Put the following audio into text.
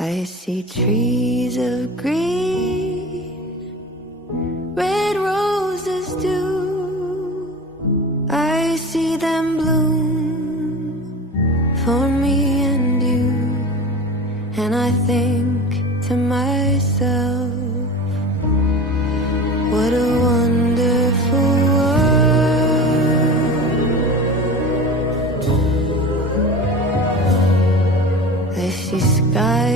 I see trees of green, red roses too. I see them bloom for me and you. And I think to myself, what a wonderful world. I see skies